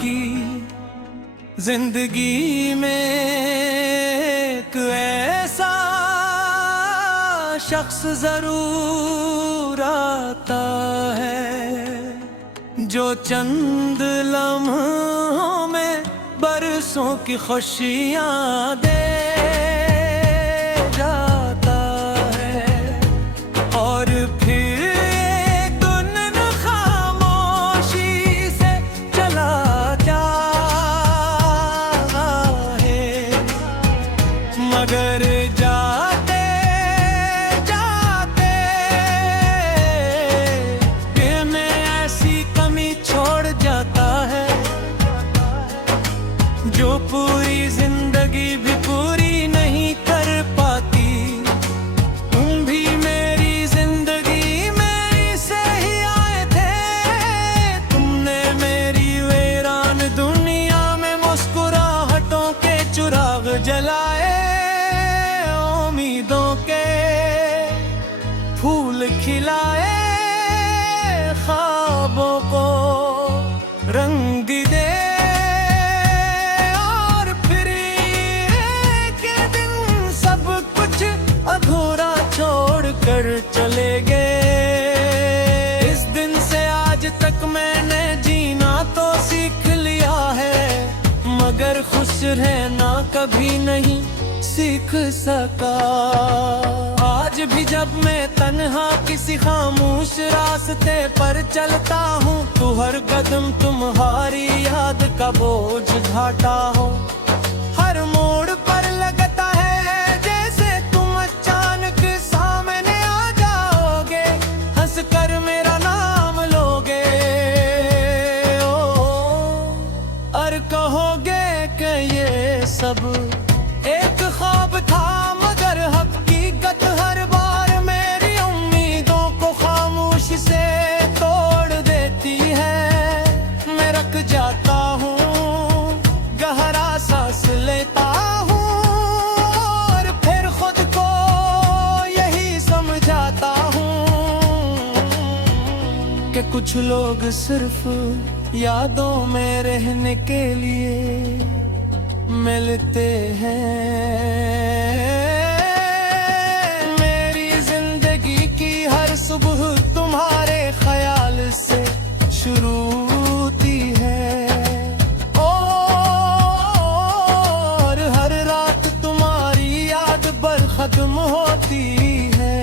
की जिंदगी में एक ऐसा शख्स जरूर आता है जो चंद लम्हों में बरसों की खुशियाँ दे जाता है और फिर एक दिन खामोशी से चला जाए, मगर जाते जाते दिल में ऐसी कमी छोड़ जाता है जो पूरी जिंदगी भी पूरी नहीं कर पाती। तुम भी मेरी जिंदगी में से ही आए थे, तुमने मेरी वीरान दुनिया में मुस्कुराहटों के चिराग जलाए, उम्मीदों के फूल खिलाए, ख्वाबों को रंग दे और फिर एक दिन सब कुछ अधूरा छोड़ कर चले गए। इस दिन से आज तक मैंने जीना तो सीख लिया है, मगर खुश रहना कभी नहीं सीख सका। आज भी जब मैं तन्हा किसी खामोश रास्ते पर चलता हूँ, तो हर कदम तुम्हारी याद का बोझ ढाता हो। हर मोड़ पर लगता है जैसे तुम अचानक सामने आ जाओगे, हंस कर मेरा नाम लोगे और कहोगे कि ये सब एक ख्वाब था, मगर हकीकत हर बार मेरी उम्मीदों को खामोशी से तोड़ देती है। मैं रख जाता हूँ, गहरा सांस लेता हूँ और फिर खुद को यही समझाता हूँ कि कुछ लोग सिर्फ यादों में रहने के लिए मिलते हैं। मेरी जिंदगी की हर सुबह तुम्हारे ख्याल से शुरू होती है और हर रात तुम्हारी याद पर खत्म होती है।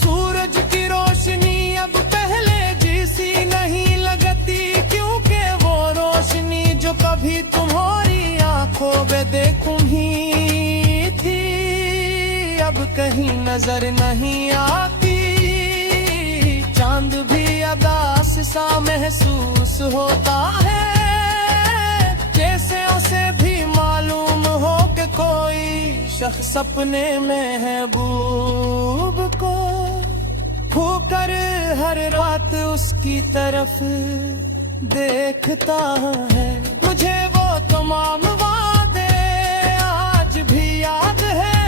सूरज की रोशनी अब पहले जैसी नहीं लगती, क्योंकि वो रोशनी जो कभी तुम्हारी आंखों में देखूं ही थी, अब कहीं नजर नहीं आती। चांद भी अदास सा महसूस होता है, जैसे उसे भी मालूम हो कि कोई शख्स अपने महबूब को होकर हर रात उसकी तरफ देखता है। मुझे वो तमाम वादे आज भी याद है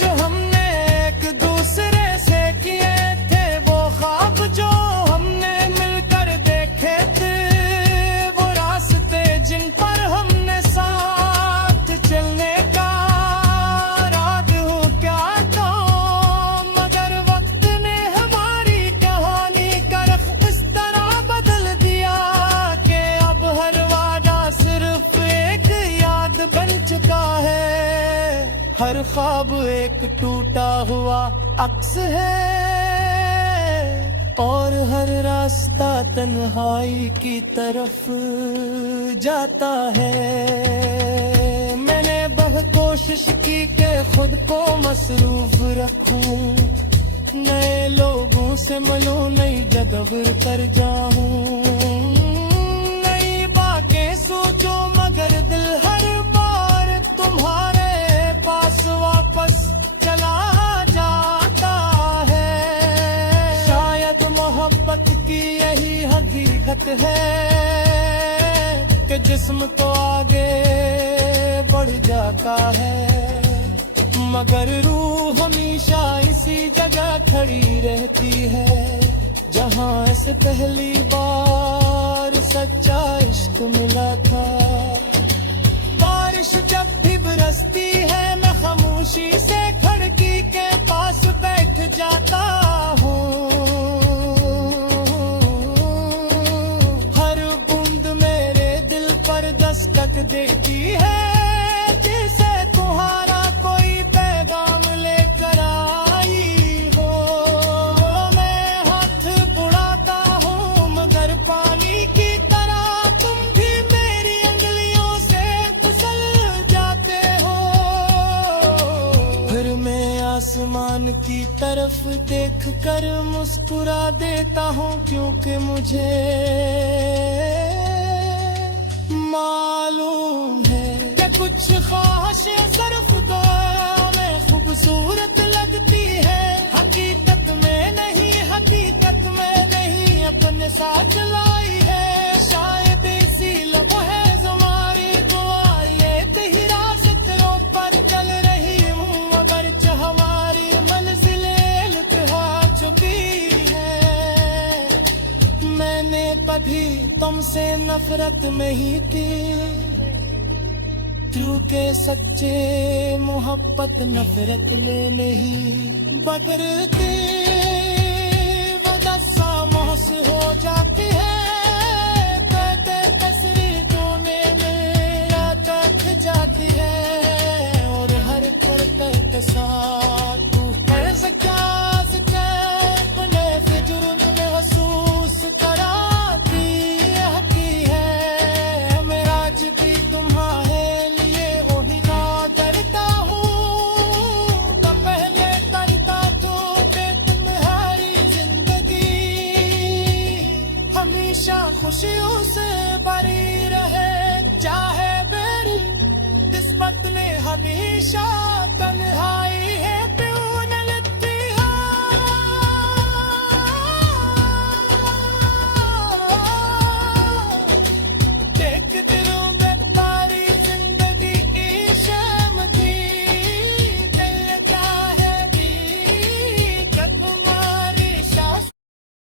जो हमने एक दूसरे से किए थे, वो ख्वाब जो हमने मिलकर देखे थे, वो रास्ते जिन पर हमने साथ चलने का इरादा हो क्या था, मगर वक्त ने हमारी कहानी का रुख इस तरह बदल दिया कि अब हर वादा सिर्फ एक याद बन चुका है। हर ख्वाब एक टूटा हुआ अक्स है और हर रास्ता तन्हाई की तरफ जाता है। मैंने बहुत कोशिश की कि खुद को मसरूफ रखूं, नए लोगों से मिलूं, नई जगह कर जाऊं, नई बातें सोचो, मगर दिल हर बार तुम्हारे पास वापस चला जाता है। शायद मोहब्बत की यही हकीकत है कि जिस्म तो आगे बढ़ जाता है मगर रूह हमेशा इसी जगह खड़ी रहती है जहां से पहली बार सच्चा इश्क मिला था। बारिश जब भी बरसती है मैं खामोशी से खिड़की के पास बैठ जाता हूँ। हर बूंद मेरे दिल पर दस्तक देती है जैसे तुम्हारा कोई पैगाम लेकर आई हो। मैं हाथ बुढ़ाता हूँ मगर पानी की तरह तुम भी मेरी उंगलियों से फिसल जाते हो। फिर मैं आसमान की तरफ देख कर मुस्कुरा देता हूँ क्योंकि मुझे मालूम है कि कुछ ख्वाहिशें सिर्फ दुआओं में खूबसूरत लगती है। हकीकत में नहीं, हकीकत में नहीं अपने साथ लाई है। शायद इसी लम्हे है हमारी दुआ ये तेरी रास्तों पर चल रही हूँ मगर हमारी मंजिलें लुका चुकी है। मैंने कभी तुमसे नफरत नहीं की क्योंकि सच्चे मोहब्बत नफरत में नहीं बदलती। वो दस्तामों से हो जाती है कहते तस्वीरों में थक जाती है और हर करते के साथ तू ऐसा क्या अपने फिजुर्म में महसूस कराती है। मैं आज भी तुम्हारे लिए वही का करता हूँ तो पहले करता तो कि तुम्हारी जिंदगी हमेशा खुशियों से भरी रहे। चाहे मेरी किस्मत ने हमेशा तन्हाई है